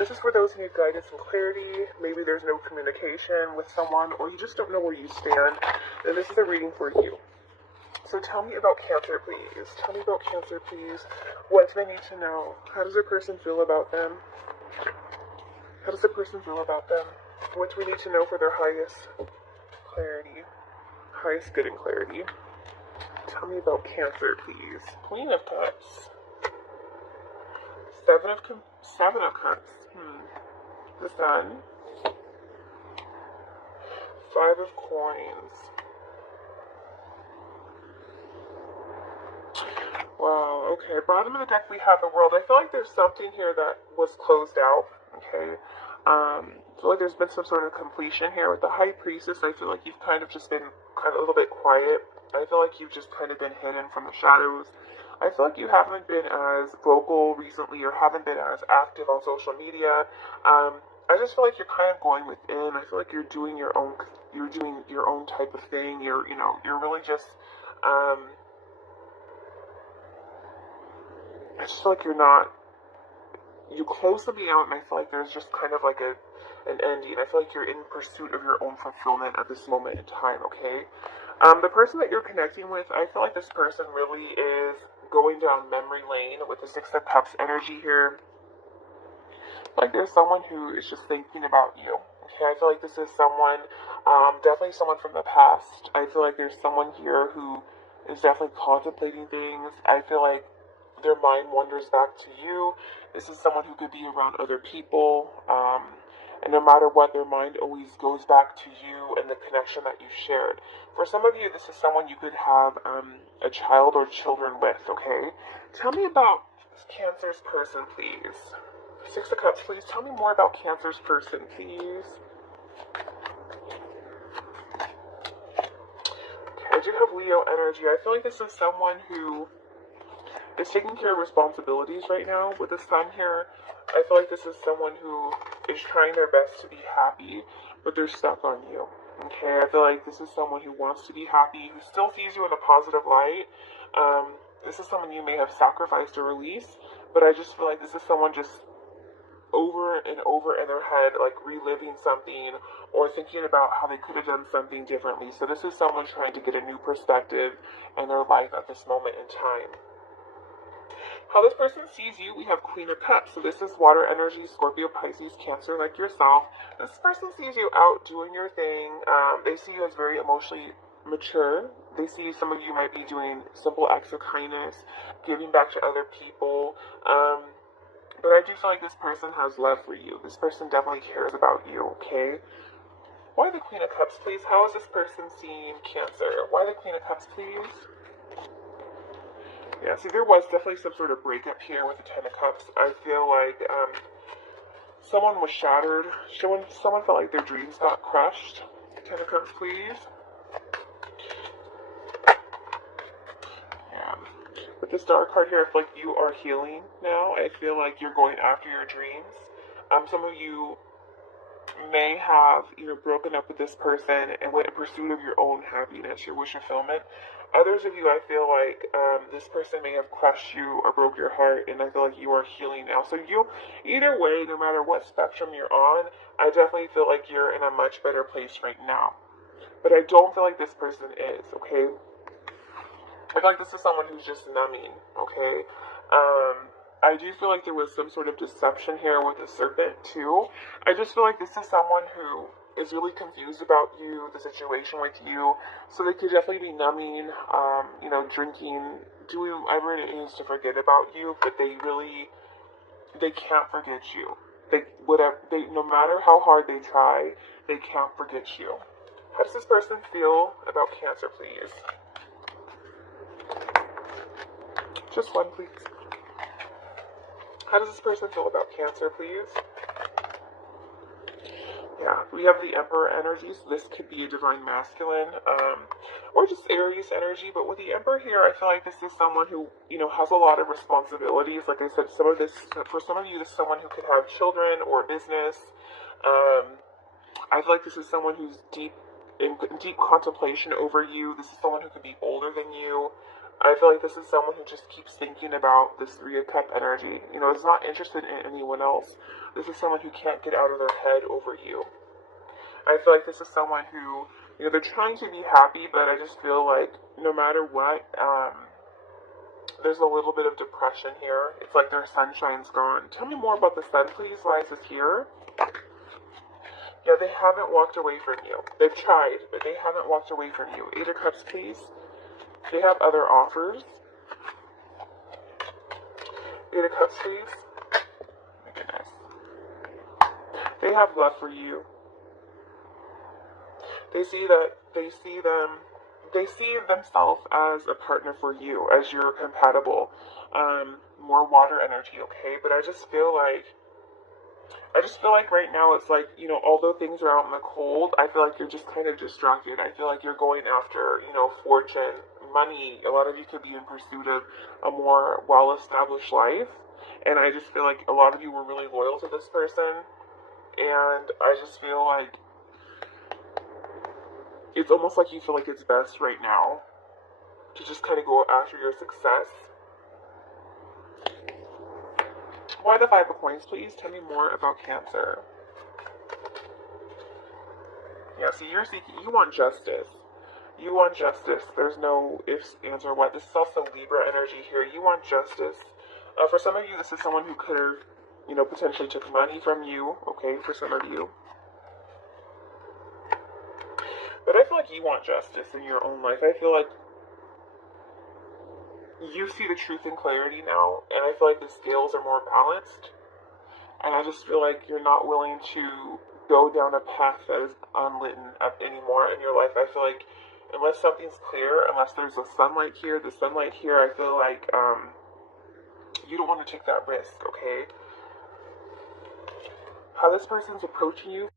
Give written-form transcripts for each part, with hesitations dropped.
This is for those who need guidance and clarity. Maybe there's no communication with someone, or you just don't know where you stand. Then this is a reading for you. So tell me about Cancer, please. Tell me about Cancer, please. What do they need to know? How does a person feel about them? How does a person feel about them? What do we need to know for their highest clarity? Highest good and clarity. Tell me about Cancer, please. Queen of Cups. Seven of Cups. The Sun. Five of Coins. Wow, okay. Bottom of the deck we have the World. I feel like there's something here that was closed out. Okay. I feel like there's been some sort of completion here with the High Priestess. I feel like you've kind of just been kind of a little bit quiet. I feel like you've just kind of been hidden from the shadows. I feel like you haven't been as vocal recently or haven't been as active on social media. I just feel like you're kind of going within. I feel like you're doing your own type of thing. You're really just, I just feel like you close something out, and I feel like there's just kind of like an ending. I feel like you're in pursuit of your own fulfillment at this moment in time, okay? The person that you're connecting with, I feel like this person really is going down memory lane with the Six of Cups energy here. Like there's someone who is just thinking about you, okay? I feel like this is someone, definitely someone from the past. I feel like there's someone here who is definitely contemplating things. I feel like their mind wanders back to you. This is someone who could be around other people, and no matter what, their mind always goes back to you and the connection that you shared. For some of you, this is someone you could have a child or children with, okay? Tell me about Cancer's person, please. Six of Cups, please. Tell me more about Cancer's person, please. Okay, I do have Leo energy. I feel like this is someone who is taking care of responsibilities right now with the Sun here. I feel like this is someone who is trying their best to be happy, but they're stuck on you. Okay, I feel like this is someone who wants to be happy, who still sees you in a positive light. This is someone you may have sacrificed or released, but I just feel like this is someone just over and over in their head, like reliving something or thinking about how they could have done something differently. So this is someone trying to get a new perspective in their life at this moment in time. How this person sees you, we have Queen of Cups. So this is water energy, Scorpio, Pisces, Cancer, like yourself. This person sees you out doing your thing. They see you as very emotionally mature. They see some of you might be doing simple acts of kindness, giving back to other people. But I do feel like this person has love for you. This person definitely cares about you, okay? Why the Queen of Cups, please? How is this person seeing Cancer? Why the Queen of Cups, please? Yeah, see, there was definitely some sort of breakup here with the Ten of Cups. I feel like someone was shattered. Someone felt like their dreams got crushed. Ten of Cups, please. Yeah. With this Star card here, I feel like you are healing now. I feel like you're going after your dreams. Some of you may have, broken up with this person and went in pursuit of your own happiness, your wish fulfillment. Others of you, I feel like this person may have crushed you or broke your heart, and I feel like you are healing now. So you, either way, no matter what spectrum you're on, I definitely feel like you're in a much better place right now. But I don't feel like this person is, okay? I feel like this is someone who's just numbing, okay? I do feel like there was some sort of deception here with the Serpent, too. I just feel like this is someone who is really confused about you, the situation with you, so they could definitely be numbing, drinking, doing whatever it is to forget about you, but they can't forget you. No matter how hard they try, they can't forget you. How does this person feel about Cancer, please? Just one, please. How does this person feel about Cancer, please? Yeah, we have the Emperor energy, so this could be a Divine Masculine, or just Aries energy, but with the Emperor here, I feel like this is someone who, has a lot of responsibilities. Like I said, for some of you, this is someone who could have children or business. I feel like this is someone who's in deep contemplation over you. This is someone who could be older than you. I feel like this is someone who just keeps thinking about this Three of Cup energy. You know, is not interested in anyone else. This is someone who can't get out of their head over you. I feel like this is someone who, you know, they're trying to be happy, but I just feel like no matter what, there's a little bit of depression here. It's like their sunshine's gone. Tell me more about the sun, please. Why is this here? Yeah, they haven't walked away from you. They've tried, but they haven't walked away from you. Eight of Cups, please. They have other offers. Eight of Cups, please. Oh my goodness. They have love for you. They see themselves as a partner for you, as you're compatible. More water energy, okay? But I just feel like right now it's like, you know, although things are out in the cold, I feel like you're just kind of distracted. I feel like you're going after, you know, fortune, money. A lot of you could be in pursuit of a more well-established life. And I just feel like a lot of you were really loyal to this person. And I just feel like it's almost like you feel like it's best right now to just kind of go after your success. Why the Five of Coins, please? Tell me more about Cancer. Yeah, see, you want justice. You want justice. There's no ifs, ands, or what. This is also Libra energy here. You want justice. For some of you, this is someone who could have, you know, potentially took money from you, okay, for some of you. But I feel like you want justice in your own life. I feel like you see the truth and clarity now, and I feel like the scales are more balanced. And I just feel like you're not willing to go down a path that is unlit up anymore in your life. I feel like unless something's clear, unless there's the sunlight here, I feel like you don't want to take that risk, okay? How this person's approaching you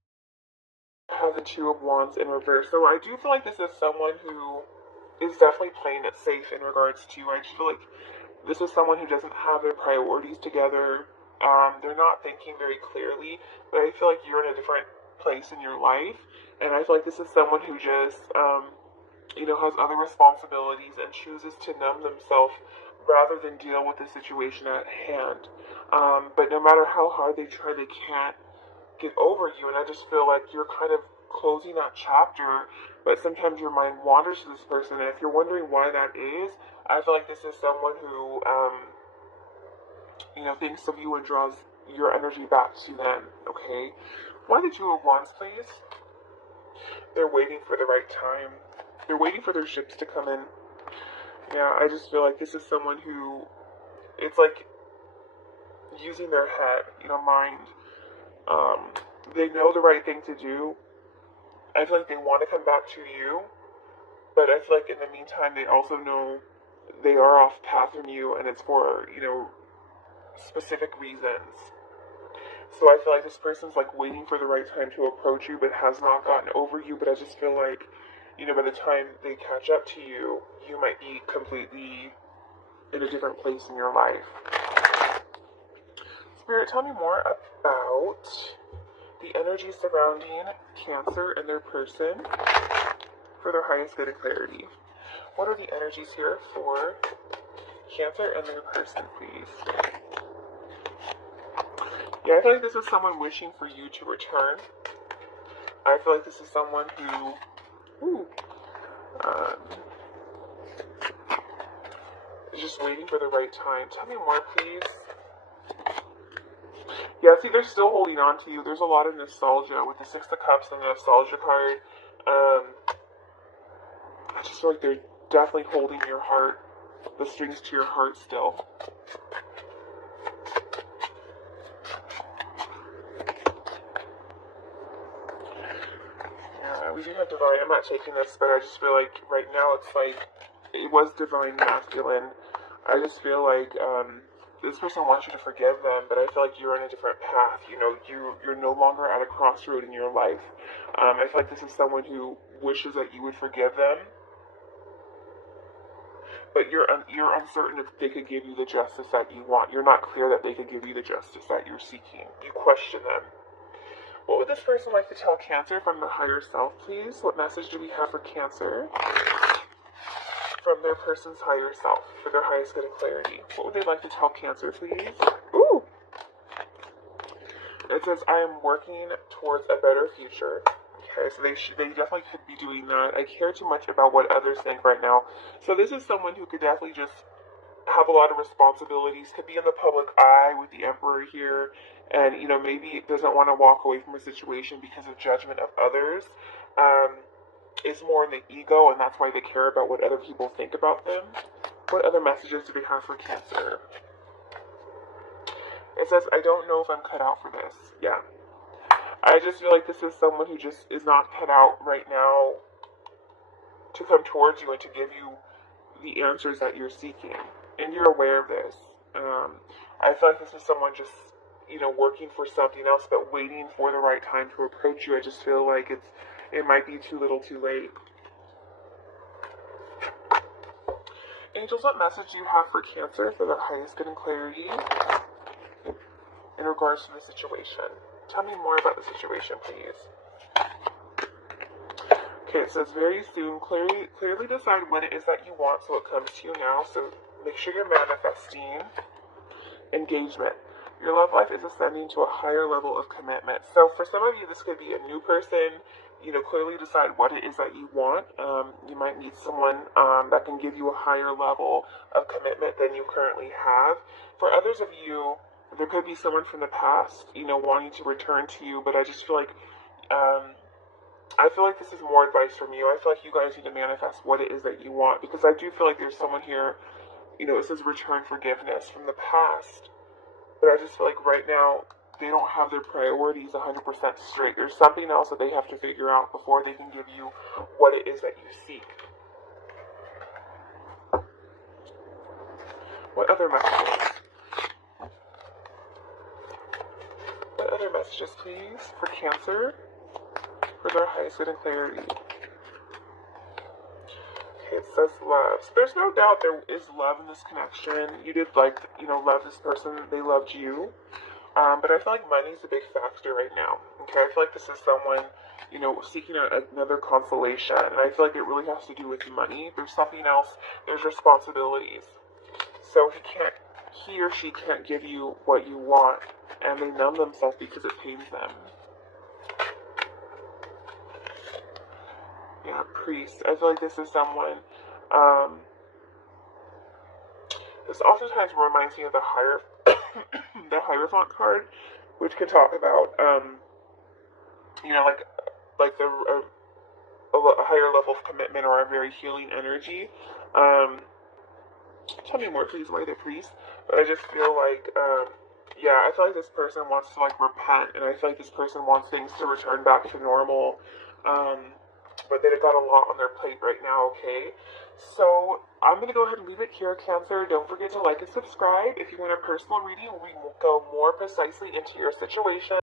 has the Two of Wands in reverse. So I do feel like this is someone who is definitely playing it safe in regards to you. I just feel like this is someone who doesn't have their priorities together. They're not thinking very clearly, but I feel like you're in a different place in your life. And I feel like this is someone who just, you know, has other responsibilities and chooses to numb themselves rather than deal with the situation at hand. But no matter how hard they try, they can't get over you. And I just feel like you're kind of closing that chapter, but sometimes your mind wanders to this person. And if you're wondering why that is, I feel like this is someone who, you know, thinks of you and draws your energy back to them, okay? Why the Two of Wands, please? They're waiting for the right time. They're waiting for their ships to come in. Yeah, I just feel like this is someone who, it's like using their head, you know, mind. They know the right thing to do. I feel like they want to come back to you, but I feel like in the meantime, they also know they are off path from you, and it's for, you know, specific reasons. So I feel like this person's like waiting for the right time to approach you, but has not gotten over you. But I just feel like, you know, by the time they catch up to you, you might be completely in a different place in your life. Spirit, tell me more about the energy surrounding Cancer and their person for their highest good and clarity. What are the energies here for Cancer and their person, please? Yeah, I feel like this is someone wishing for you to return. I feel like this is someone who is just waiting for the right time. Tell me more, please. Yeah, see, they're still holding on to you. There's a lot of nostalgia with the Six of Cups and the nostalgia card. I just feel like they're definitely holding your heart, the strings to your heart still. Yeah, we do have Divine. I'm not taking this, but I just feel like right now it's like, it was Divine Masculine. I just feel like, this person wants you to forgive them, but I feel like you're on a different path. You know, you're no longer at a crossroad in your life. I feel like this is someone who wishes that you would forgive them, but you're uncertain if they could give you the justice that you want. You're not clear that they could give you the justice that you're seeking. You question them. What would this person like to tell Cancer from the higher self, please? What message do we have for Cancer? from their person's higher self for their highest good and clarity. What would they like to tell Cancer, please? Ooh! It says, I am working towards a better future. Okay, so they definitely could be doing that. I care too much about what others think right now. So this is someone who could definitely just have a lot of responsibilities, could be in the public eye with the Emperor here, and, you know, maybe doesn't want to walk away from a situation because of judgment of others. Is more in the ego, and that's why they care about what other people think about them. What other messages do they have for Cancer? It says, I don't know if I'm cut out for this. Yeah. I just feel like this is someone who just is not cut out right now to come towards you and to give you the answers that you're seeking. And you're aware of this. I feel like this is someone just, you know, working for something else, but waiting for the right time to approach you. I just feel like it might be too little too late. Angels, what message do you have for Cancer for their highest good and clarity in regards to the situation? Tell me more about the situation, please. Okay, it says very soon, clearly decide what it is that you want so it comes to you now. So make sure you're manifesting. Engagement. Your love life is ascending to a higher level of commitment. So for some of you, this could be a new person. You know, clearly decide what it is that you want. You might meet someone that can give you a higher level of commitment than you currently have. For others of you, there could be someone from the past, you know, wanting to return to you, but I just feel like, I feel like this is more advice from you. I feel like you guys need to manifest what it is that you want, because I do feel like there's someone here, you know, it says return forgiveness from the past, but I just feel like right now, they don't have their priorities 100% straight. There's something else that they have to figure out before they can give you what it is that you seek. What other messages? What other messages, please, for Cancer, for their highest good and clarity? Okay, it says love. So there's no doubt there is love in this connection. You did, like, you know, love this person. They loved you. But I feel like money is a big factor right now. Okay, I feel like this is someone, you know, seeking out another consolation, and I feel like it really has to do with money. There's something else. There's responsibilities. So he or she can't give you what you want, and they numb themselves because it pains them. Yeah, priest. I feel like this is someone. This oftentimes reminds me of the the Hierophant card, which could talk about, you know, like the a higher level of commitment or a very healing energy. Tell me more, please, why the priest? But I just feel like, yeah, I feel like this person wants to, like, repent, and I feel like this person wants things to return back to normal. But they've got a lot on their plate right now, okay? So, I'm going to go ahead and leave it here, Cancer. Don't forget to like and subscribe. If you want a personal reading, we will go more precisely into your situation.